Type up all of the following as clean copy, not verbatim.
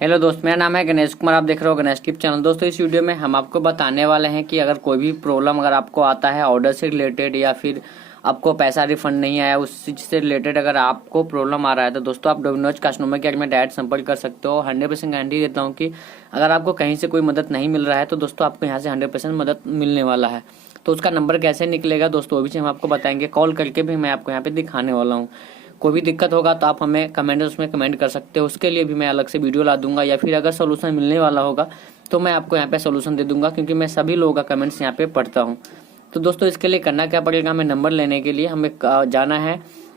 Hello दोस्त, मेरा नाम है गणेश कुमार। आप देख रहे हो गणेश टिप चैनल। दोस्तों, इस वीडियो में हम आपको बताने वाले हैं कि अगर कोई भी प्रॉब्लम अगर आपको आता है ऑर्डर से रिलेटेड या फिर आपको पैसा रिफंड नहीं आया उस चीज से रिलेटेड अगर आपको प्रॉब्लम आ रहा है तो दोस्तों आप डोमिनोज कस्टमर केयर में डायरेक्ट संपर्क कर सकते हो। 100% गारंटी देता हूँ कि अगर आपको कहीं से कोई मदद नहीं मिल रहा है तो दोस्तों आपको यहाँ से 100% मदद मिलने वाला है। तो उसका नंबर कैसे निकलेगा दोस्तों, वो भी हम आपको बताएंगे। कॉल करके भी मैं आपको यहाँ पे दिखाने वाला हूँ। कोई भी दिक्कत होगा तो आप हमें कमेंट्स में कमेंट कर सकते हो, उसके लिए भी मैं अलग से वीडियो ला दूंगा। या फिर अगर सोल्यूशन मिलने वाला होगा तो मैं आपको यहाँ पे सोल्यूशन दे दूंगा, क्योंकि मैं सभी लोगों का कमेंट्स यहाँ पे पढ़ता हूँ। तो दोस्तों, इसके लिए करना क्या पड़ेगा, हमें नंबर लेने के लिए हमें जाना है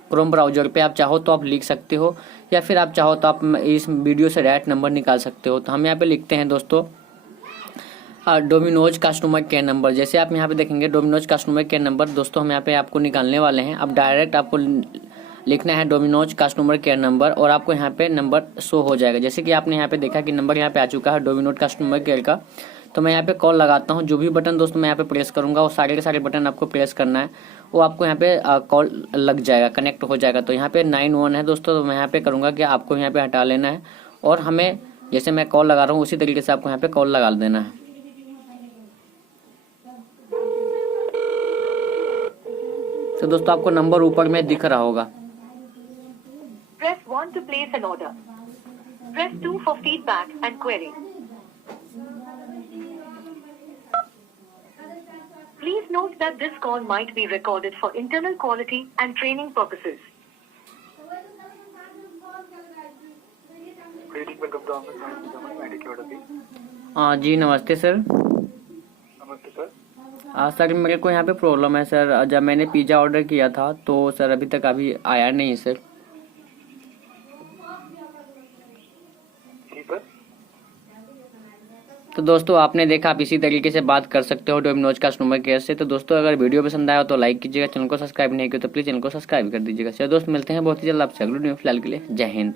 क्रोम ब्राउजर पे। आप चाहो तो आप लिख सकते हो या फिर आप चाहो तो आप इस वीडियो से डायरेक्ट नंबर निकाल सकते हो। तो हम यहाँ पे लिखते हैं दोस्तों डोमिनोज कस्टमर केयर नंबर। जैसे आप यहाँ पे देखेंगे डोमिनोज कस्टमर केयर नंबर, दोस्तों हम यहाँ पे आपको निकालने वाले हैं। अब डायरेक्ट आपको लिखना है डोमिनोज कस्टमर केयर नंबर और आपको यहाँ पे नंबर शो हो जाएगा। जैसे कि आपने यहाँ पे देखा कि नंबर यहाँ पे आ चुका है डोमिनोज कस्टमर केयर का। तो मैं यहाँ पे कॉल लगाता हूँ। जो भी बटन दोस्तों मैं यहाँ पे प्रेस करूंगा वो सारे के सारे बटन आपको प्रेस करना है, वो आपको यहाँ पे कॉल लग जाएगा, कनेक्ट हो जाएगा। तो यहाँ पे 91 है दोस्तों, तो मैं यहाँ पे करूँगा कि आपको यहाँ पे हटा लेना है और हमें जैसे मैं कॉल लगा रहा हूँ उसी तरीके से आपको यहाँ पे कॉल लगा देना है। तो दोस्तों आपको नंबर ऊपर में दिख रहा होगा। Press 1 to place an order. Press 2 for feedback and query. Please note that this call might be recorded for internal quality and training purposes. जी नमस्ते सर। नमस्ते सर। सर मेरे को यहाँ पे प्रॉब्लम है सर। जब मैंने पिज़्ज़ा ऑर्डर किया था तो सर अभी तक आया नहीं सर। जी सर। तो दोस्तों आपने देखा, आप इसी तरीके से बात कर सकते हो डोमिनोज कस्टमर केयर से। तो दोस्तों अगर वीडियो पसंद आया तो लाइक कीजिएगा, चैनल को सब्सक्राइब नहीं किया तो प्लीज़ चैनल को सब्सक्राइब कर दीजिएगा। चलो दोस्त, मिलते हैं बहुत ही जल्द आपसे अगली वीडियो। फिलहाल के लिए जय हिंद।